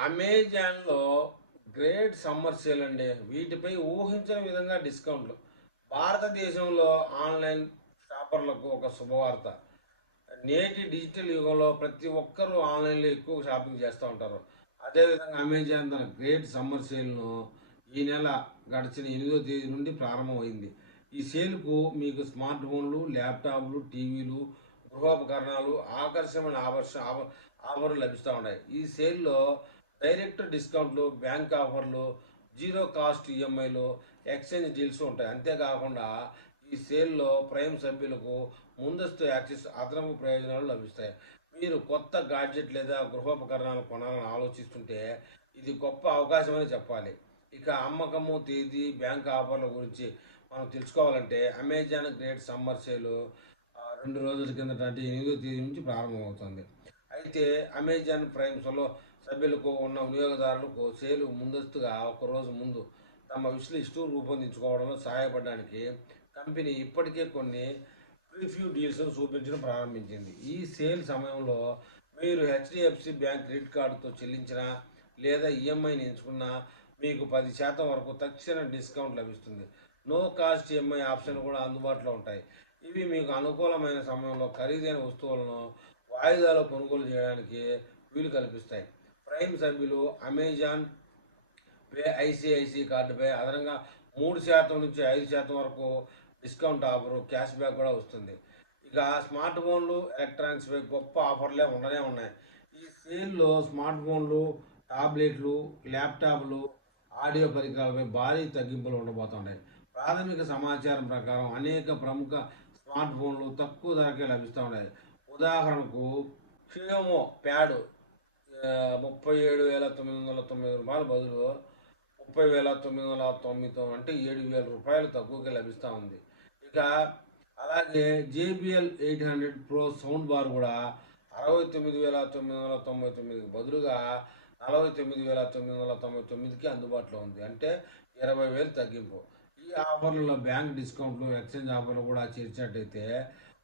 అమెజాన్‌లో great summer sale అండి. వీటిపై ఊహించని విధంగా డిస్కౌంట్‌లు. భారతదేశంలో ఆన్‌లైన్ షాపర్లకు ఒక శుభవార్త. నేటి డిజిటల్ యుగంలో ప్రతి ఒక్కరూ ఆన్‌లైన్‌లో ఎక్కువ షాపింగ్ చేస్తూ ఉంటారు. అదేవిధంగా అమెజాన్ తన గ్రేట్ సమ్మర్ సేల్‌ను ఈ నెల గడిచిన 8వ తేదీ నుండి ప్రారంభమైంది. ఈ సేల్‌కు మీకు స్మార్ట్ ఫోన్లు, ల్యాప్‌టాప్‌లు, టీవీలు, గృహోపకరణాలు, ఆకర్షణీయమైన ఆఫర్‌లు లభిస్తా ఉన్నాయి. ఈ సేల్‌లో డైరెక్ట్ డిస్కౌంట్లు, బ్యాంక్ ఆఫర్‌లు, జీరో కాస్ట్ ఈఎంఐలు, ఎక్స్‌చేంజ్ డీల్స్ ఉంటాయి. అంతేకాకుండా ఈ సేల్‌లో ప్రైమ్ సభ్యులకు ముందస్తు యాక్సెస్, అదనపు ప్రయోజనాలు లభిస్తాయి. మీరు కొత్త గాడ్జెట్ లేదా గృహోపకరణాలు కొనాలని ఆలోచిస్తుంటే ఇది గొప్ప అవకాశమని చెప్పాలి. ఇక అమ్మకము తేదీ, బ్యాంక్ ఆఫర్ల గురించి మనం తెలుసుకోవాలంటే అమెజాన్ గ్రేట్ సమ్మర్ సేల్ 2 రోజుల కిందట అంటే 8వ తేదీ నుంచి ప్రారంభమవుతుంది. అయితే అమెజాన్ ప్రైమ్స్‌లో సభ్యులకు ఉన్న వినియోగదారులకు సేలు ముందస్తుగా ఒక రోజు ముందు తమ విష్ లిస్టు రూపొందించుకోవడంలో సహాయపడడానికి కంపెనీ ఇప్పటికే కొన్ని ప్రివ్యూ డీల్స్‌ను చూపించడం ప్రారంభించింది. ఈ సేల్ సమయంలో మీరు హెచ్‌డిఎఫ్‌సి బ్యాంక్ క్రెడిట్ కార్డుతో చెల్లించినా లేదా ఈఎంఐని ఎంచుకున్నా మీకు 10% వరకు తక్షణ డిస్కౌంట్ లభిస్తుంది. నో కాస్ట్ ఈఎంఐ ఆప్షన్ కూడా అందుబాటులో ఉంటాయి. ఇవి మీకు అనుకూలమైన సమయంలో ఖరీదైన వస్తువులను వాయిదాలో కొనుగోలు చేయడానికి వీలు కల్పిస్తాయి. ప్రైమ్ సభ్యులు అమెజాన్ పే ఐసిఐసి కార్డుపై అదనంగా 3% నుంచి 5% వరకు డిస్కౌంట్ ఆఫరు, క్యాష్ బ్యాక్ కూడా వస్తుంది. ఇక స్మార్ట్ ఫోన్లు, ఎలక్ట్రానిక్స్పై గొప్ప ఆఫర్లే ఉండనే ఉన్నాయి. ఈ సేల్లో స్మార్ట్ ఫోన్లు, టాబ్లెట్లు, ల్యాప్టాప్లు, ఆడియో పరికరాలపై భారీ తగ్గింపులు ఉండబోతున్నాయి. ప్రాథమిక సమాచారం ప్రకారం అనేక ప్రముఖ స్మార్ట్ ఫోన్లు తక్కువ ధరకే లభిస్తూ ఉన్నాయి. ఉదాహరణకు షియోమో ప్యాడ్ 37,990 రూపాయల బదులు 30,999 అంటే 7,000 రూపాయలు తక్కువకే లభిస్తూ ఉంది. ఇక అలాగే జేబిఎల్ 800 ప్రో సౌండ్ బార్ కూడా 69,999కి బదులుగా 49,999కి అందుబాటులో ఉంది. అంటే 20,000 తగ్గింపు. ఈ ఆఫర్లలో బ్యాంక్ డిస్కౌంట్లు, ఎక్స్చేంజ్ ఆఫర్లు కూడా చేర్చినట్టయితే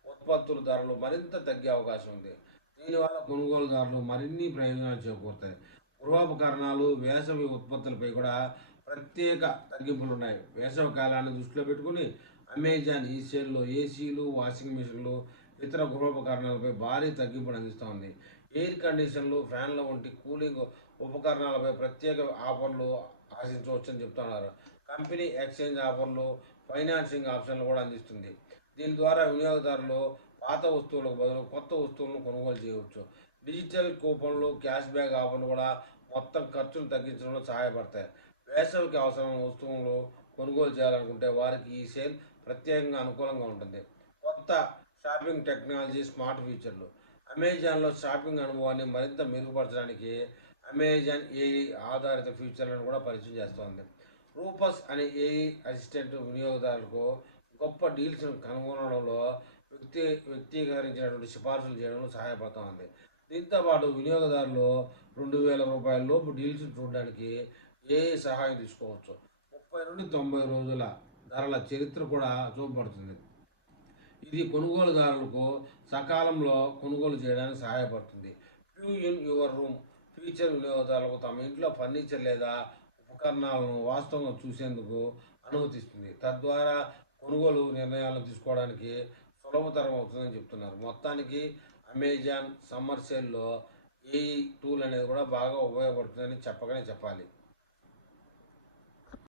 ఉత్పత్తుల ధరలు మరింత తగ్గే అవకాశం ఉంది. దీనివల్ల కొనుగోలుదారులు మరిన్ని ప్రయోజనాలు చేకూరుతాయి. గృహోపకరణాలు, వేసవి ఉత్పత్తులపై కూడా ప్రత్యేక తగ్గింపులు ఉన్నాయి. వేసవి కాలాన్ని దృష్టిలో పెట్టుకుని అమెజాన్ ఈ సేల్లో ఏసీలు, వాషింగ్ మెషిన్లు, ఇతర గృహోపకరణాలపై భారీ తగ్గింపును అందిస్తోంది. ఎయిర్ కండిషన్లు, ఫ్యాన్ల వంటి కూలింగ్ ఉపకరణాలపై ప్రత్యేక ఆఫర్లు ఆశించవచ్చని చెప్తున్నారు. కంపెనీ ఎక్స్చేంజ్ ఆఫర్లు, ఫైనాన్సింగ్ ఆప్షన్లు కూడా అందిస్తుంది. దీని ద్వారా వినియోగదారులు పాత వస్తువులకు బదులు కొత్త వస్తువులను కొనుగోలు చేయవచ్చు. డిజిటల్ కూపన్లు, క్యాష్ బ్యాక్ ఆఫర్లు కూడా మొత్తం ఖర్చును తగ్గించడంలో సహాయపడతాయి. వేసవికి అవసరమైన వస్తువులు కొనుగోలు చేయాలనుకుంటే వారికి ఈ సేల్ ప్రత్యేకంగా అనుకూలంగా ఉంటుంది. కొత్త షాపింగ్ టెక్నాలజీ, స్మార్ట్ ఫీచర్లు. అమెజాన్లో షాపింగ్ అనుభవాన్ని మరింత మెరుగుపరచడానికి అమెజాన్ ఏఐ ఆధారిత ఫీచర్లను కూడా పరిచయం చేస్తోంది. రూపస్ అనే ఏఐ అసిస్టెంట్ వినియోగదారులకు గొప్ప డీల్స్ను కనుగొనడంలో వ్యక్తీకరించినటువంటి సిఫార్సులు చేయడంలో సహాయపడుతోంది. దీంతో పాటు వినియోగదారులు 2,000 రూపాయల లోపు డీల్స్ చూడడానికి ఏఐ సహాయం తీసుకోవచ్చు. 30 నుండి 90 రోజుల ధరల చరిత్ర కూడా చూపబడుతుంది. ఇది కొనుగోలుదారులకు సకాలంలో కొనుగోలు చేయడానికి సహాయపడుతుంది. View in your room feature వినియోగదారులకు తమ ఇంట్లో ఫర్నిచర్ లేదా ఉపకరణాలను వాస్తవంగా చూసేందుకు అనుమతిస్తుంది. తద్వారా కొనుగోలు నిర్ణయాలను తీసుకోవడానికి సులభతరం అవుతుందని చెప్తున్నారు. మొత్తానికి అమెజాన్ సమ్మర్ సేల్లో ఏఈ టూల్ అనేది కూడా బాగా ఉపయోగపడుతుందని చెప్పకనే చెప్పాలి.